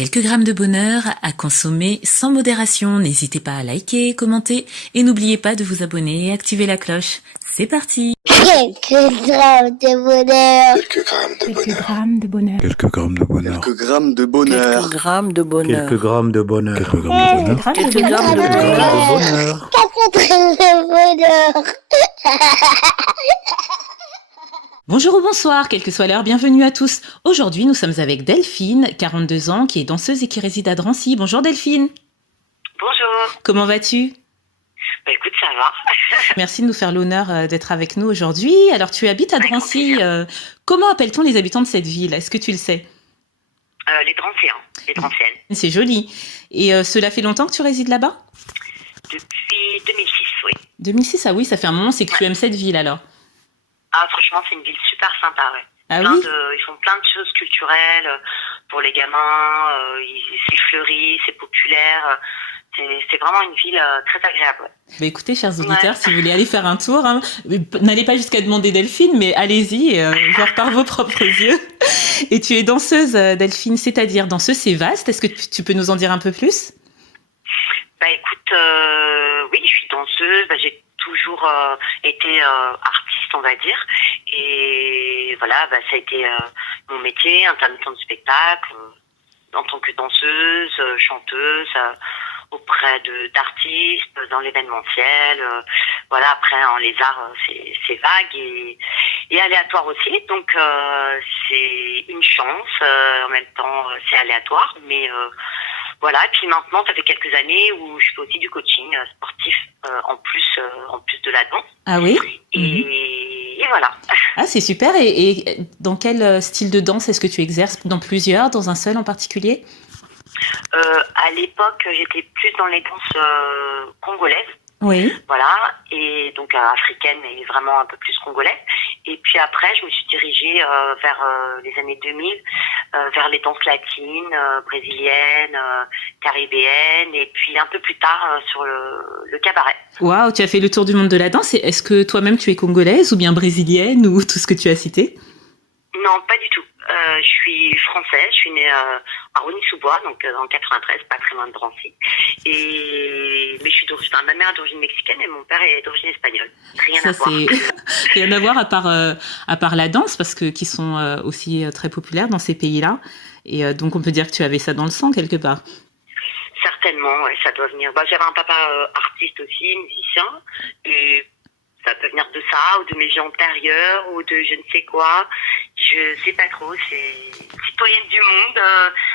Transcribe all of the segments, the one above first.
Quelques grammes de bonheur à consommer sans modération. N'hésitez pas à liker, commenter et n'oubliez pas de vous abonner et activer la cloche. C'est parti. Quelques grammes de bonheur. Quelques grammes de bonheur. Quelques grammes de bonheur. Quelques grammes de bonheur. Quelques grammes de bonheur. Quelques grammes de bonheur. Quelques grammes de bonheur. Quelques grammes de bonheur. Quelques grammes de bonheur. Bonjour ou bonsoir, quelle que soit l'heure, bienvenue à tous. Aujourd'hui, nous sommes avec Delphine, 42 ans, qui est danseuse et qui réside à Drancy. Bonjour Delphine. Bonjour. Comment vas-tu ? Bah écoute, ça va. Merci de nous faire l'honneur d'être avec nous aujourd'hui. Alors, tu habites à Drancy. Comment appelle-t-on les habitants de cette ville ? Est-ce que tu le sais ? Les Dranciens, les Dranciennes. C'est joli. Et cela fait longtemps que tu résides là-bas ? Depuis 2006, oui. 2006, ah oui, ça fait un moment, c'est que tu aimes cette ville alors ? Ah, franchement, c'est une ville super sympa, ouais. Ah oui ? Ils font plein de choses culturelles pour les gamins. C'est fleuri, c'est populaire. C'est vraiment une ville très agréable. Ouais. Bah écoutez, chers auditeurs, si vous voulez aller faire un tour, n'allez pas jusqu'à demander Delphine, mais allez-y, voir par vos propres yeux. Et tu es danseuse, Delphine, c'est-à-dire danseuse, c'est vaste. Est-ce que tu peux nous en dire un peu plus ? Bah écoute, oui, je suis danseuse. J'ai toujours été artiste, on va dire. Et voilà, ça a été mon métier, intermittent de spectacle, en tant que danseuse, chanteuse, auprès d'artistes, dans l'événementiel. Voilà, après, les arts, c'est vague et aléatoire aussi. Donc, c'est une chance. En même temps, c'est aléatoire. Mais voilà, et puis maintenant, ça fait quelques années où je fais aussi du coaching sportif en plus de la danse. Ah oui ? Et voilà. Ah, c'est super. Et dans quel style de danse est-ce que tu exerces ? Dans plusieurs, dans un seul en particulier ? À l'époque, j'étais plus dans les danses congolaises. Oui. Voilà, et donc africaine et vraiment un peu plus congolaise. Et puis après, je me suis dirigée vers les années 2000, vers les danses latines, brésiliennes, caribéennes, et puis un peu plus tard sur le cabaret. Waouh, tu as fait le tour du monde de la danse. Est-ce que toi-même tu es congolaise ou bien brésilienne ou tout ce que tu as cité ? Non, pas du tout. Je suis française, je suis née à Rony-sous-Bois, donc en 93, pas très loin de Drancy. Mais je suis ma mère est d'origine mexicaine et mon père est d'origine espagnole. Rien à voir. Rien à voir à part la danse, parce que qui sont aussi très populaires dans ces pays-là. Et donc on peut dire que tu avais ça dans le sang quelque part. Certainement, ouais, ça doit venir. J'avais un papa artiste aussi, musicien, et ça peut venir de ça, ou de mes vies antérieures, ou de je ne sais quoi. Je sais pas trop, c'est citoyenne du monde.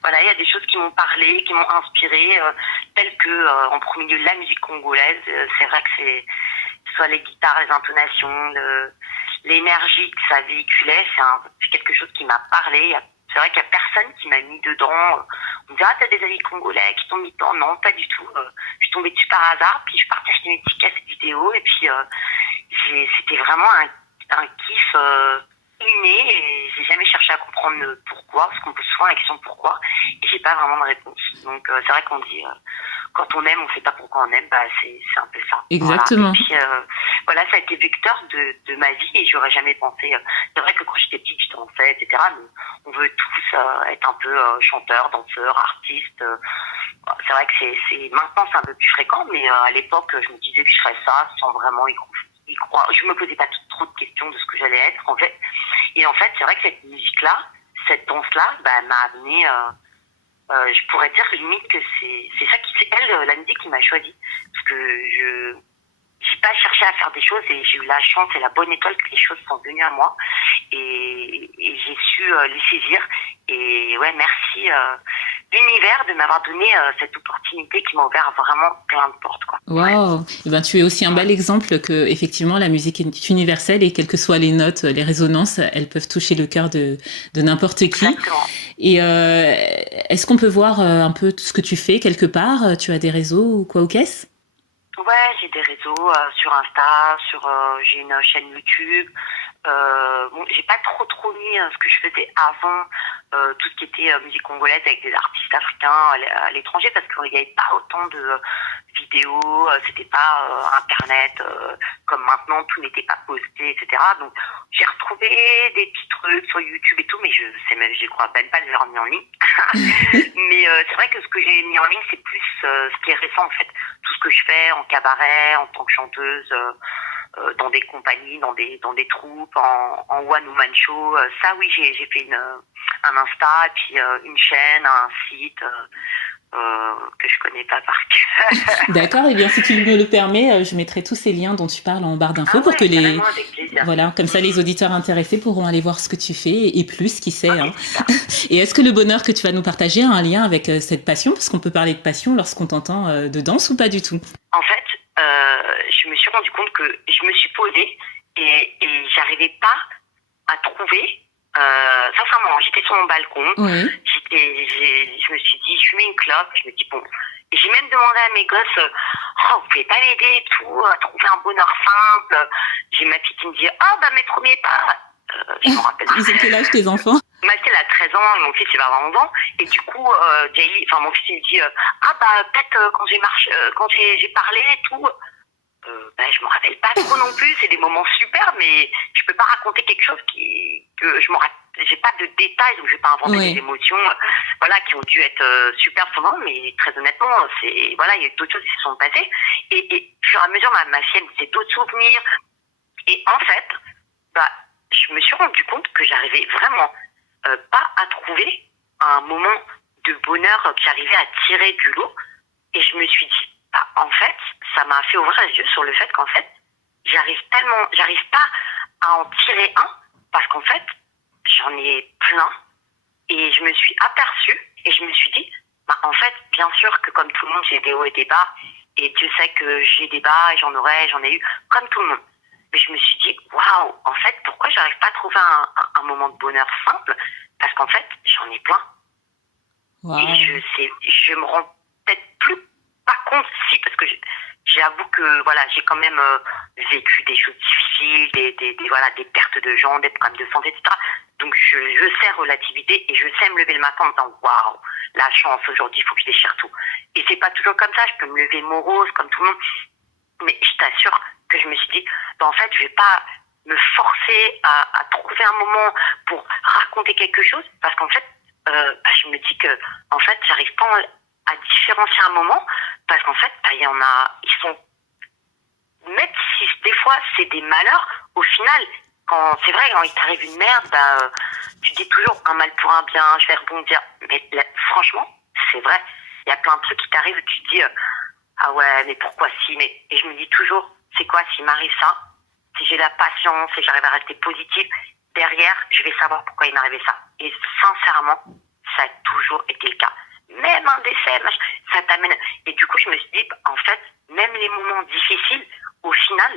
Voilà, il y a des choses qui m'ont parlé, qui m'ont inspirée, telles que, en premier lieu, la musique congolaise. C'est vrai que c'est soit les guitares, les intonations, l'énergie que ça véhiculait, c'est quelque chose qui m'a parlé. C'est vrai qu'il y a personne qui m'a mis dedans. On me dit, t'as des amis congolais qui t'ont mis dedans. Non, pas du tout. Je suis tombée dessus par hasard, puis je suis partie acheter mes petites cassettes vidéo, et puis c'était vraiment un kiff inné, et j'ai jamais cherché à comprendre le pourquoi, parce qu'on pose souvent la question pourquoi, et j'ai pas vraiment de réponse. Donc c'est vrai qu'on dit quand on aime, on sait pas pourquoi on aime, c'est un peu ça. Exactement. Voilà. Et puis voilà, ça a été vecteur de ma vie, et j'aurais jamais pensé. C'est vrai que quand j'étais petite, je dansais, etc. Mais on veut tous être un peu chanteur, danseur, artiste. C'est vrai que maintenant c'est un peu plus fréquent, mais à l'époque, je me disais que je ferais ça sans vraiment y croire. Je me posais pas trop de questions de ce que j'allais être, en fait. Et en fait, c'est vrai que cette musique-là, cette danse-là, m'a amené. Je pourrais dire limite que c'est elle, la musique qui m'a choisi, parce que j'ai pas cherché à faire des choses, et j'ai eu la chance et la bonne école que les choses sont venues à moi, et j'ai su les saisir. Et ouais, merci l'univers de m'avoir donné cette opportunité qui m'a ouvert vraiment plein de portes, quoi. Waouh. Et tu es aussi un bel exemple que effectivement la musique est universelle, et quelles que soient les notes, les résonances, elles peuvent toucher le cœur de n'importe qui. Exactement. Et est-ce qu'on peut voir un peu tout ce que tu fais quelque part ? Tu as des réseaux ou quoi ou qu'est-ce ? Ouais, j'ai des réseaux sur Insta, j'ai une chaîne YouTube. J'ai pas trop mis ce que je faisais avant, tout ce qui était musique congolaise avec des artistes africains à l'étranger, parce qu'il n'y avait pas autant vidéo, c'était pas Internet comme maintenant, tout n'était pas posté, etc. Donc j'ai retrouvé des petits trucs sur YouTube et tout, mais je crois même pas les avoir mis en ligne. Mais c'est vrai que ce que j'ai mis en ligne, c'est plus ce qui est récent en fait. Tout ce que je fais en cabaret, en tant que chanteuse, dans des compagnies, dans des troupes, en one-woman show. Ça oui, j'ai fait un Insta, et puis une chaîne, un site que je connais pas par cœur. D'accord, et bien si tu me le permets, je mettrai tous ces liens dont tu parles en barre d'infos pour que les voilà, comme ça les auditeurs intéressés pourront aller voir ce que tu fais et plus, qui sait. Hein. Et est-ce que le bonheur que tu vas nous partager a un lien avec cette passion, parce qu'on peut parler de passion lorsqu'on t'entend de danse ou pas du tout? En fait, je me suis rendu compte que je me suis posée et j'arrivais pas à trouver. Sincèrement, j'étais sur mon balcon, Oui. je me suis dit, je mets une clope, je me dis bon. Et j'ai même demandé à mes gosses, vous pouvez pas m'aider et tout, à trouver un bonheur simple. J'ai ma fille qui me dit, mes premiers pas. Je me rappelle. Ils ont quel âge tes enfants? Ma fille elle a 13 ans et mon fils il va avoir 11 ans. Et du coup, mon fils il me dit, peut-être quand j'ai parlé et tout. Je me rappelle pas trop non plus, c'est des moments super, mais je peux pas raconter quelque chose que je me rappelle, j'ai pas de détails, donc je vais pas inventer des émotions, qui ont dû être super souvent, mais très honnêtement, il y a eu d'autres choses qui se sont passées, et au fur et à mesure, ma fille, elle me disait d'autres souvenirs, et en fait, je me suis rendu compte que j'arrivais vraiment pas à trouver un moment de bonheur que j'arrivais à tirer du lot, et je me suis dit, en fait, ça m'a fait ouvrir les yeux sur le fait qu'en fait, j'arrive pas à en tirer un, parce qu'en fait, j'en ai plein, et je me suis aperçue, et je me suis dit, en fait, bien sûr que comme tout le monde, j'ai des hauts et des bas, et Dieu sait que j'ai des bas, et j'en ai eu, comme tout le monde. Mais je me suis dit, waouh, en fait, pourquoi j'arrive pas à trouver un moment de bonheur simple? Parce qu'en fait, j'en ai plein. Wow. Et je me rends peut-être plus pas compte, si, parce que j'avoue que j'ai quand même vécu des choses difficiles, des pertes de gens, des problèmes de santé, etc. Donc je sais relativiser et je sais me lever le matin en me disant waouh, la chance aujourd'hui, il faut que je déchire tout. Et c'est pas toujours comme ça, je peux me lever morose comme tout le monde, mais je t'assure que je me suis dit en fait je vais pas me forcer à trouver un moment pour raconter quelque chose, parce qu'en fait je me dis que en fait j'arrive pas à différencier un moment, parce qu'en fait, il y en a, ils sont, même si des fois c'est des malheurs, au final, c'est vrai, quand il t'arrive une merde, tu dis toujours un mal pour un bien, je vais rebondir. Mais franchement, c'est vrai, il y a plein de trucs qui t'arrivent et tu te dis, ah ouais, mais pourquoi si, et je me dis toujours, c'est quoi s'il m'arrive ça? Si j'ai la patience et j'arrive à rester positive, derrière, je vais savoir pourquoi il m'arrivait ça. Et sincèrement, ça a toujours été le cas. Même un décès, ça t'amène. Et du coup, je me suis dit, en fait, même les moments difficiles, au final,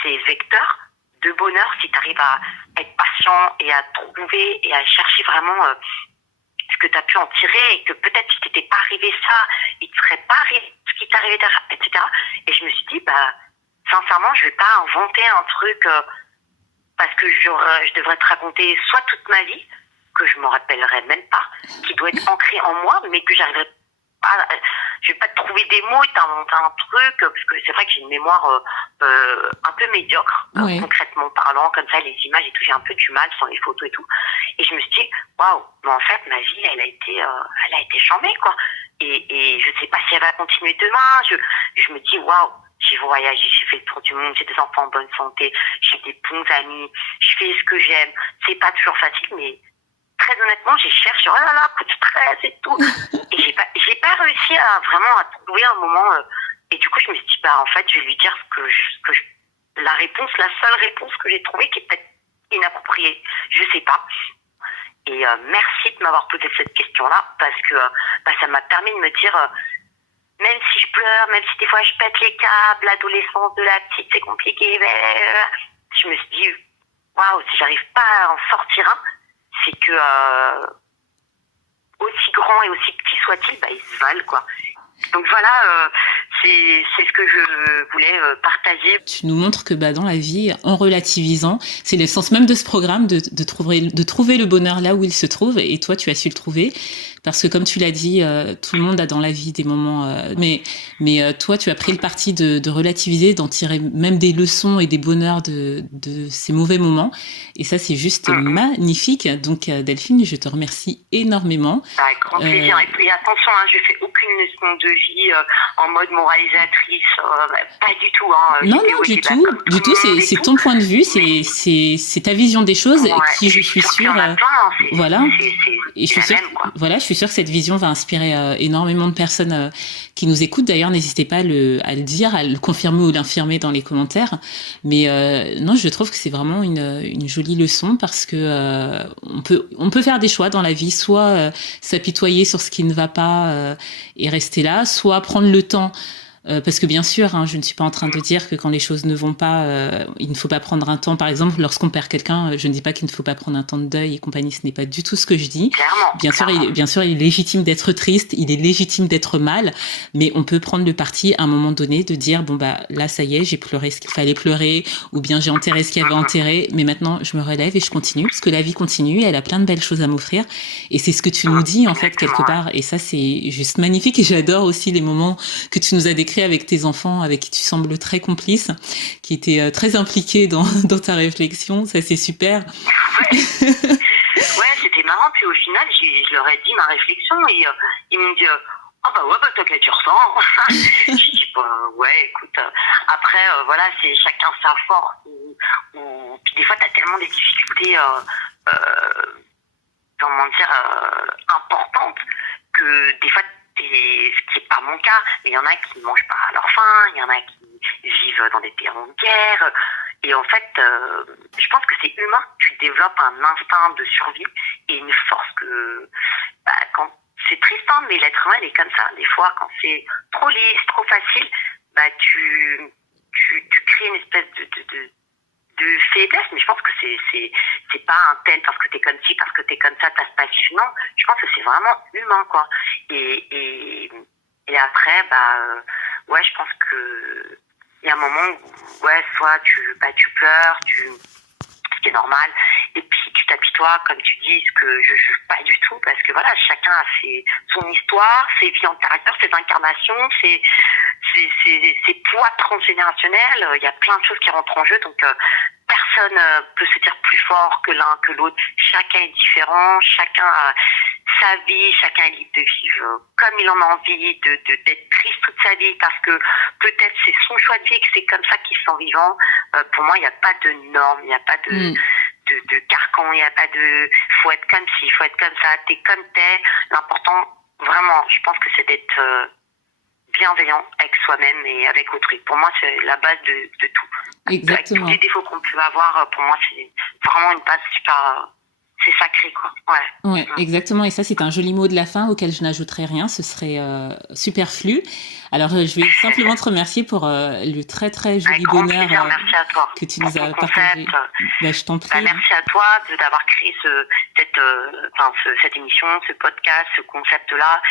c'est vecteur de bonheur si tu arrives à être patient et à trouver et à chercher vraiment ce que tu as pu en tirer, et que peut-être si t'étais pas arrivé ça, il te serait pas arrivé ce qui t'est arrivé derrière, etc. Et je me suis dit, sincèrement, je vais pas inventer un truc parce que je devrais te raconter soit toute ma vie, que je me rappellerai même pas, qui doit être ancré en moi, mais que j'arriverai pas, je vais pas te trouver des mots et t'inventer un truc, parce que c'est vrai que j'ai une mémoire un peu médiocre, oui. Concrètement parlant, comme ça, les images et tout, j'ai un peu du mal sans les photos et tout. Et je me suis dit, waouh, mais en fait, ma vie, elle a été chambée, quoi. Et je sais pas si elle va continuer demain. Je me dis, waouh, j'ai voyagé, j'ai fait le tour du monde, j'ai des enfants en bonne santé, j'ai des bons amis, je fais ce que j'aime. C'est pas toujours facile, mais très honnêtement, j'ai cherché, oh là là, coup de stress et tout. Et j'ai pas réussi à vraiment à trouver un moment. Et du coup, je me suis dit, en fait, je vais lui dire la seule réponse que j'ai trouvée, qui est peut-être inappropriée. Je sais pas. Et merci de m'avoir posé cette question-là, parce que ça m'a permis de me dire, même si je pleure, même si des fois je pète les câbles, l'adolescence de la petite, c'est compliqué, je me suis dit, waouh, si j'arrive pas à en sortir un, c'est que aussi grand et aussi petit soit-il, ils se valent, quoi. Donc voilà, c'est ce que je voulais partager. Tu nous montres que dans la vie, en relativisant, c'est le sens même de ce programme, de trouver le bonheur là où il se trouve, et toi tu as su le trouver. parce que comme tu l'as dit, tout le monde a dans la vie des moments, mais toi, tu as pris le parti de relativiser, d'en tirer même des leçons et des bonheurs de ces mauvais moments, et ça, c'est juste magnifique. Donc, Delphine, je te remercie énormément. Avec grand plaisir. Et attention, je fais aucune leçon de vie en mode moralisatrice, pas du tout. Non, du tout. C'est ton point de vue, c'est ta vision des choses, qui je suis sûre. Voilà. Et je suis sûre. Voilà, je suis sûre que cette vision va inspirer énormément de personnes qui nous écoutent. D'ailleurs, n'hésitez pas à le dire, à le confirmer ou l'infirmer dans les commentaires. Mais non, je trouve que c'est vraiment une jolie leçon, parce que on peut faire des choix dans la vie, soit s'apitoyer sur ce qui ne va pas et rester là, soit prendre le temps. Parce que bien sûr, je ne suis pas en train de dire que quand les choses ne vont pas, il ne faut pas prendre un temps. Par exemple, lorsqu'on perd quelqu'un, je ne dis pas qu'il ne faut pas prendre un temps de deuil et compagnie. Ce n'est pas du tout ce que je dis. Clairement. Bien sûr, il est légitime d'être triste, il est légitime d'être mal, mais on peut prendre le parti à un moment donné de dire là, ça y est, j'ai pleuré ce qu'il fallait pleurer, ou bien j'ai enterré ce qu'il y avait enterré, mais maintenant je me relève et je continue, parce que la vie continue, elle a plein de belles choses à m'offrir, et c'est ce que tu nous dis en fait quelque part, et ça c'est juste magnifique. Et j'adore aussi les moments que tu nous as décrits avec tes enfants, avec qui tu sembles très complice, qui étaient très impliqués dans ta réflexion. Ça, c'est super. Ouais, c'était marrant. Puis au final, je leur ai dit ma réflexion, et ils m'ont dit t'as qu'à dire ça. Je dis ouais, écoute. Après, voilà, c'est chacun sa force. Puis des fois, t'as tellement des difficultés, importantes, que des fois ce qui n'est pas mon cas, mais il y en a qui ne mangent pas à leur faim, il y en a qui vivent dans des pays en guerre, et en fait, je pense que c'est humain. Tu développes un instinct de survie et une force que, quand c'est triste, mais l'être humain il est comme ça. Des fois, quand c'est trop lisse, trop facile, tu crées une espèce de faiblesse, mais je pense que c'est pas un tel parce que t'es comme ci, parce que t'es comme ça, t'as ce passif. Non, je pense que c'est vraiment humain, quoi. Et après, je pense que il y a un moment où, soit tu pleures, ce qui est normal, et puis tu t'apitoies, comme tu dis, ce que je juge pas du tout, parce que voilà, chacun a son histoire, ses vies antérieures, ses incarnations, ses poids transgénérationnels. Il y a plein de choses qui rentrent en jeu, donc personne peut se dire plus fort que l'un que l'autre. Chacun est différent, chacun a sa vie, chacun est libre de vivre comme il en a envie, d'être triste toute sa vie, parce que peut-être c'est son choix de vie, que c'est comme ça qu'il se sent vivant. Pour moi, il n'y a pas de normes, il n'y a pas de carcan, il n'y a pas de faut être comme ci, faut être comme ça, t'es comme t'es. L'important, vraiment, je pense que c'est d'être bienveillant avec soi-même et avec autrui. Pour moi, c'est la base de tout. Exactement. Avec tous les défauts qu'on peut avoir, pour moi, c'est vraiment une base super... C'est sacré, quoi. Ouais, exactement. Et ça, c'est un joli mot de la fin auquel je n'ajouterai rien. Ce serait superflu. Alors, je vais simplement te remercier pour le très, très joli bonheur merci à toi que tu nous as partagé. Je t'en prie. Merci à toi d'avoir créé cette émission, ce podcast, ce concept-là.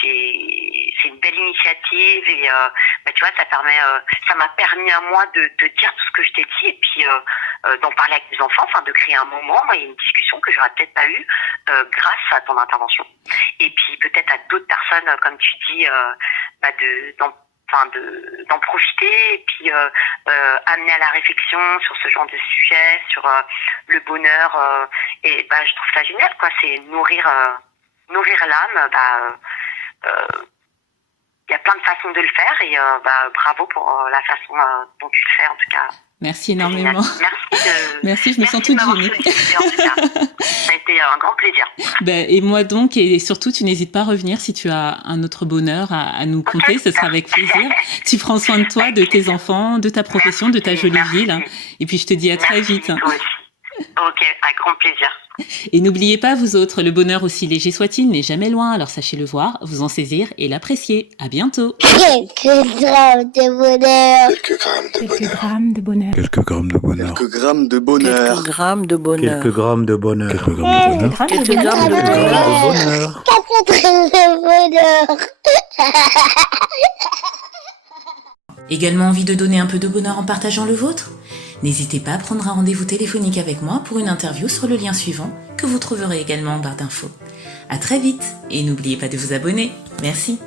C'est une belle initiative, et tu vois, ça m'a permis à moi de dire tout ce que je t'ai dit, et puis d'en parler avec mes enfants, de créer un moment et une discussion que j'aurais peut-être pas eu grâce à ton intervention. Et puis peut-être à d'autres personnes, comme tu dis, d'en profiter, et puis amener à la réflexion sur ce genre de sujet, sur le bonheur. Et je trouve ça génial, quoi. C'est nourrir l'âme. Il y a plein de façons de le faire, et bravo pour la façon dont tu le fais, en tout cas. Merci énormément. Merci, je me sens toute émue. Ça a été un grand plaisir. Et moi donc, et surtout, tu n'hésites pas à revenir si tu as un autre bonheur à nous conter, ce sera avec plaisir. Tu prends soin de toi, de tes enfants, de ta profession, de ta jolie ville. Et puis je te dis à très vite. Ok, avec grand plaisir. Et n'oubliez pas, vous autres, le bonheur, aussi léger soit-il, n'est jamais loin, alors sachez le voir, vous en saisir et l'apprécier. À bientôt. Quelques grammes de bonheur. Quelques grammes de bonheur. Quelques grammes de bonheur. Quelques grammes de bonheur. Quelques grammes de bonheur. Quelques grammes de bonheur. Quelques grammes de bonheur. Quelques grammes de bonheur. Également envie de donner un peu de bonheur en partageant le vôtre ? N'hésitez pas à prendre un rendez-vous téléphonique avec moi pour une interview sur le lien suivant que vous trouverez également en barre d'infos. À très vite et n'oubliez pas de vous abonner. Merci.